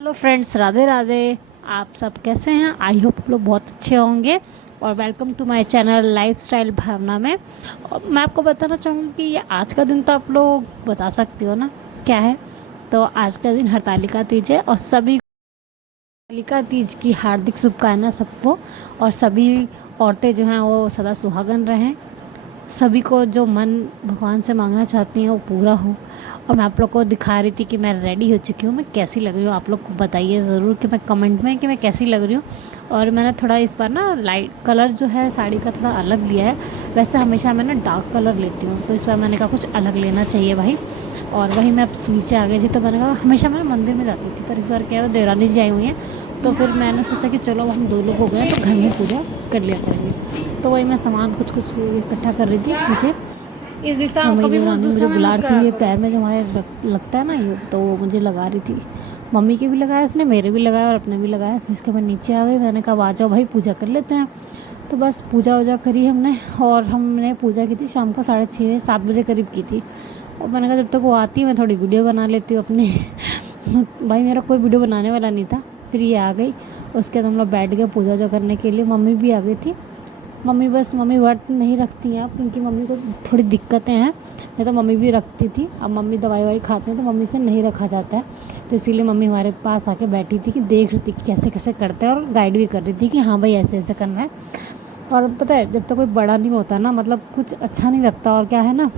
Hello friends, Radhe Radhe. आप सब कैसे हैं? आई होप आप लोग बहुत अच्छे होंगे। और welcome to my channel lifestyle Bhavna में। और मैं आपको बताना चाहूँगी कि ये आज का दिन तो आप लोग बता सकते हो ना क्या है। तो आज का दिन हरतालिका तीज है और सभी हरतालिका तीज की हार्दिक शुभकामनाएं सबको। और सभी औरतें जो हैं वो सदा सुहागन रहें। सभी को जो मन भगवान से मांगना चाहती हैं वो पूरा हो। और मैं आप लोग को दिखा रही थी कि मैं रेडी हो चुकी हूँ। मैं कैसी लग रही हूँ आप लोग को बताइए ज़रूर कि मैं कमेंट में कि मैं कैसी लग रही हूँ। और मैंने थोड़ा इस बार ना लाइट कलर जो है साड़ी का थोड़ा अलग लिया है। वैसे हमेशा मैं ना डार्क कलर लेती हूँ, तो इस बार मैंने कहा कुछ अलग लेना चाहिए भाई। और वही मैं अब नीचे आ गई थी, तो मैंने कहा हमेशा मैं मंदिर में जाती थी, पर इस बार क्या है देवरानी जी आई हुई हैं। तो फिर मैंने सोचा कि चलो हम दो लोग हो गए तो घर में पूजा कर लिया करेंगे। तो वही मैं सामान कुछ कुछ इकट्ठा कर रही थी नीचे। इस दिशा और में मेरी कभी उस देवरानी मुझे दिशा में बुला मत रही करा थी, ये करो। पैर में जो हमारे लगता है ना ये, तो वो मुझे लगा रही थी। मम्मी के भी लगाया उसने, मेरे भी लगाया और अपने भी लगाया। फिर उसके बाद नीचे आ गई, मैंने कहा आ जाओ भाई पूजा कर लेते हैं। तो बस पूजा वूजा करी हमने। और हमने पूजा की थी शाम को 6:30-7 बजे करीब की थी। और मैंने कहा जब तक वो आती है मैं थोड़ी वीडियो बना लेती हूँ अपनी। भाई मेरा कोई वीडियो बनाने वाला नहीं था, फिर ये आ गई। उसके बाद हम लोग बैठ गए पूजा वूजा करने के लिए। मम्मी भी आ गई थी। मम्मी व्रत नहीं रखती हैं अब, क्योंकि मम्मी को थोड़ी दिक्कतें हैं। नहीं तो मम्मी भी रखती थी, अब मम्मी दवाई ववाई खाती हैं तो मम्मी से नहीं रखा जाता है। तो इसीलिए मम्मी हमारे पास आके बैठी थी कि देख रही थी कि कैसे कैसे करते हैं, और गाइड भी कर रही थी कि हाँ भाई ऐसे ऐसे करना है। और पता है जब तक कोई बड़ा नहीं होता ना, मतलब कुछ अच्छा नहीं लगता। और क्या है ना,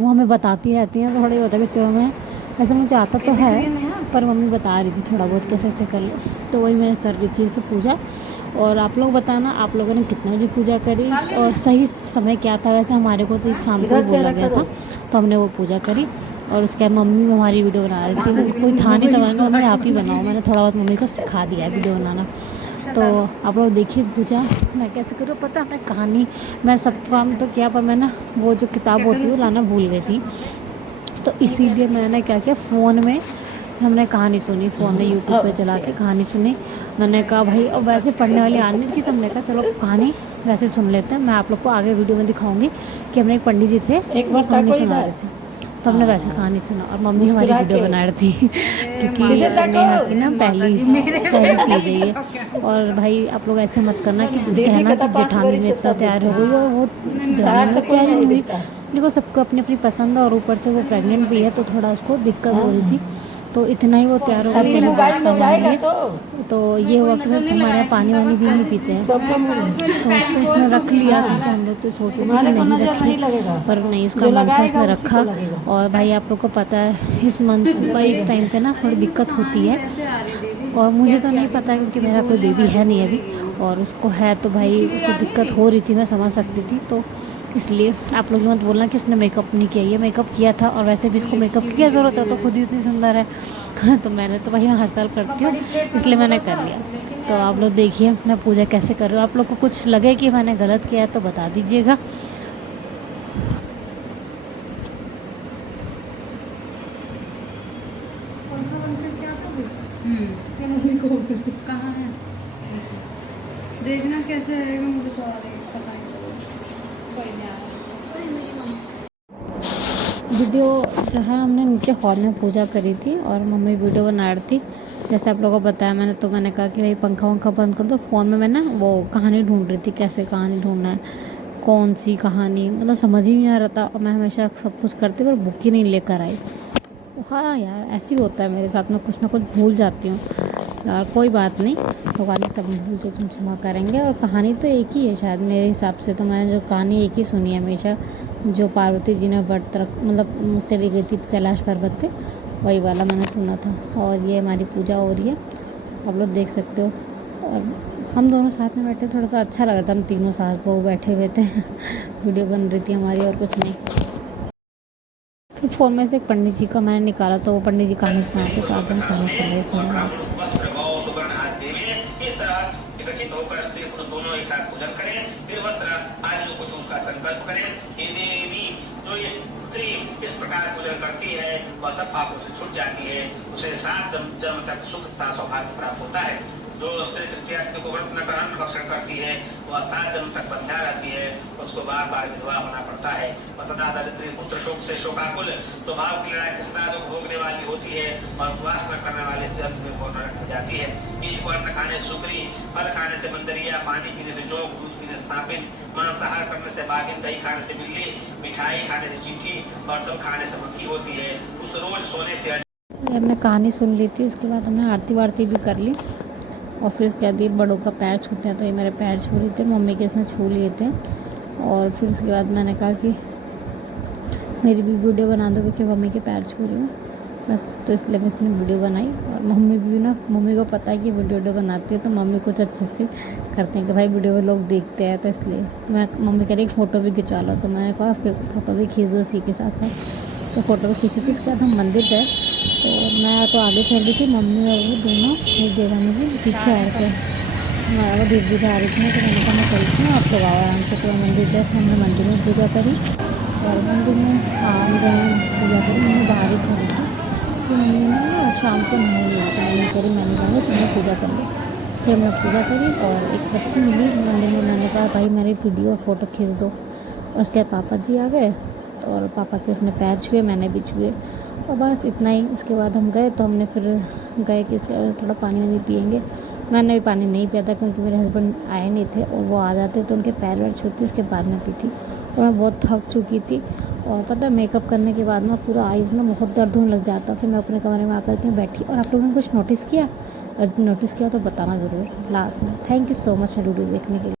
वो हमें बताती रहती हैं तो थोड़ा ये होता है कि चलो मैं, वैसे मुझे आता तो है पर मम्मी बता रही थी थोड़ा बहुत कैसे कैसे कर लो। तो वही मैं कर रही थी इससे पूजा। और आप लोग बताना आप लोगों ने कितने बजे पूजा करी और सही समय क्या था। वैसे हमारे को तो शाम को ही बोला गया था, तो हमने वो पूजा करी। और उसके बाद मम्मी हमारी वीडियो बना रही थी, वो कोई था नहीं तो मैंने कहा मम्मी आप ही बनाओ। मैंने थोड़ा बहुत मम्मी को सिखा दिया है वीडियो बनाना। तो आप लोग देखिए पूजा मैं कैसे करूँ। पता है अपने कहानी, मैं सब काम तो किया पर मैं ना वो जो किताब होती है वो लाना भूल गई थी। तो इसीलिए मैंने क्या किया, फ़ोन में हमने कहानी सुनी, फ़ोन में यूट्यूब पे चला के कहानी सुनी। मैंने कहा भाई, और वैसे पढ़ने वाली आनी थी तो हमने कहा चलो कहानी वैसे सुन लेते हैं। मैं आप लोग को आगे वीडियो में दिखाऊंगी कि हमने एक पंडित जी थे वो कहानी सुना रहे थे, तो हमने वैसे कहानी सुना। और मम्मी हमारी वीडियो बना रही थी क्योंकि नेहा की ना पहली तीज है ये। और भाई आप लोग ऐसे मत करना कि कहना कि जेठानी में इतना तैयार हो गई और वो जेठानी में तैयार नहीं हुई। देखो सबको अपनी अपनी पसंद है, और ऊपर से वो प्रेग्नेंट भी है तो थोड़ा उसको दिक्कत हो रही थी। तो इतना ही वो तैयार हो गई कि मैं बात करने लिए। तो ये हुआ कि हमारे यहाँ पानी वानी भी नहीं पीते हैं, तो उसको इसने रख लिया क्योंकि हम लोग तो सोच रहे थे कि नहीं रखी, पर नहीं उसका मन था उसने रखा। और भाई आप लोग को पता है इस मंथ इस टाइम पे ना थोड़ी दिक्कत होती है। और मुझे तो नहीं पता क्योंकि मेरा कोई बेबी है नहीं अभी, और उसको है तो भाई उसको दिक्कत हो रही थी, मैं समझ सकती थी। तो इसलिए आप लोग मत बोलना कि इसने मेकअप नहीं किया, ये मेकअप किया था। और वैसे भी इसको मेकअप की क्या ज़रूरत है, तो खुद ही इतनी सुंदर है। तो मैंने तो भाई हर साल करती हूँ इसलिए मैंने कर लिया। तो आप लोग देखिए मैं पूजा कैसे कर रही हूँ। आप लोग को कुछ लगे कि मैंने गलत किया है तो बता दीजिएगा। कहाँ है? देखना कैसे रहेगा, मुझे तो आ रही पता नहीं। कोई नहीं आ रहा। वीडियो जो है हमने नीचे हॉल में पूजा करी थी और मम्मी वीडियो बना रही थी। जैसे आप लोगों को बताया मैंने, तो मैंने कहा कि भाई पंखा वंखा बंद कर दो। फ़ोन में मैं ना वो कहानी ढूंढ रही थी, कैसे कहानी ढूंढना है, कौन सी कहानी, मतलब समझ ही नहीं आ रहा था। और मैं हमेशा सब कुछ करती पर बुक ही नहीं लेकर आई। हाँ यार ऐसे ही होता है मेरे साथ में, कुछ ना कुछ भूल जाती हूँ यार। कोई बात नहीं, भगवान सब भूल जो तुम क्षमा करेंगे। और कहानी तो एक ही है शायद मेरे हिसाब से, तो मैंने जो कहानी एक ही सुनी है हमेशा, जो पार्वती जी ने व्रत रख मतलब मुझसे ली गई थी कैलाश पर्वत पे, वही वाला मैंने सुना था। और ये हमारी पूजा हो रही है, आप लोग देख सकते हो। और हम दोनों साथ में बैठे, थोड़ा सा अच्छा लग रहा था, हम तीनों साथ वो बैठे हुए थे। वीडियो बन रही थी हमारी और कुछ नहीं। फिर फ़ोन में से एक पंडित जी का मैंने निकाला, तो वो पंडित जी कहानी सुनाते, तो आप कहानी सुन एकत्रित होकर स्त्री पुरुष दोनों एक साथ पूजन करें, फिर वस्त्र आदि जो कुछ उसका संकल्प करें। ये देवी जो ये स्त्री इस प्रकार पूजन करती है वह सब पापों से छूट जाती है, उसे 7 जन्म तक सुख तथा सौभाग्य प्राप्त होता है। जो स्त्री तृतीया को व्रत न कर अन्न भक्षण करती है वह 7 जन्म तक बंध्या रहती है, उसको बार बार विधवा होना पड़ता है। वह सदा दरिद्री पुत्र शोक से शोकाकुल स्वभाव की लड़ाई के साथ भोगने वाली होती है, और उपवास न करने वाले अंत में जाती है। बीज को अन्न खाने से सुकरी, फल खाने से बंदरिया, पानी पीने से जोंक, दूध पीने से सांपिन, मांसाहार करने से बाघिन, दही खाने से बिल्ली, मिठाई खाने से चींटी और सब खाने से मक्खी होती है। उस रोज सोने से हमने कहानी सुन ली थी, उसके बाद हमने आरती वारती भी कर ली और फिर इसके बाद ये बड़ों का पैर छूते हैं, तो ये मेरे पैर छू रही थे, मम्मी के इसने छू लिए थे। और फिर उसके बाद मैंने कहा कि मेरी भी वीडियो बना दो क्योंकि मम्मी के पैर छू रही हूँ बस, तो इसलिए मैं इसने वीडियो बनाई। और मम्मी भी ना, मम्मी को पता है कि वीडियो बनाती है तो मम्मी कुछ अच्छे से करते हैं कि भाई वीडियो लोग देखते हैं, तो इसलिए मैं मम्मी कह रही फ़ोटो भी खिंचवा लो, तो मैंने कहा फिर फ़ोटो भी खींच दो उसी के साथ साथ, तो फ़ोटो भी खींची थी। इसके बाद हम मंदिर गए, तो मैं तो आगे चल रही थी, मम्मी और वो दोनों एक जगह मुझे पीछे आ रहे थे, वो दीदी जा रही थी, तो मैंने कहा मैं चलती हूँ, आप लोग आओ आराम से। तो मंदिर गए, हमने मंदिर में पूजा करी और मंदिर में हम गए पूजा करी, मैंने बाहर ही खड़ी थी कि मम्मी ने ना शाम को नहीं नहीं करी, मैंने कहा चलो पूजा कर लो। फिर हमने पूजा करी और एक बच्ची मिली मंदिर में, मैंने कहा भाई मेरी वीडियो और फ़ोटो खींच दो। उसके पापा जी आ गए और पापा के उसने पैर छुए, मैंने भी छुए और बस इतना ही। उसके बाद हम गए, तो हमने फिर गए कि इसके थोड़ा पानी वानी पियेंगे। मैंने भी पानी नहीं पिया था क्योंकि मेरे हस्बैंड आए नहीं थे, और वो आ जाते तो उनके पैर वैर छूते, उसके बाद में पी थी। और मैं बहुत थक चुकी थी, और पता है मेकअप करने के बाद ना पूरा आइज़ ना बहुत दर्द होने लग जाता। फिर मैं अपने कमरे में आकर के बैठी। और आप लोगों ने कुछ नोटिस किया? अगर नोटिस किया तो बताना ज़रूर लास्ट में। थैंक यू सो मच मेरी वीडियो देखने के लिए।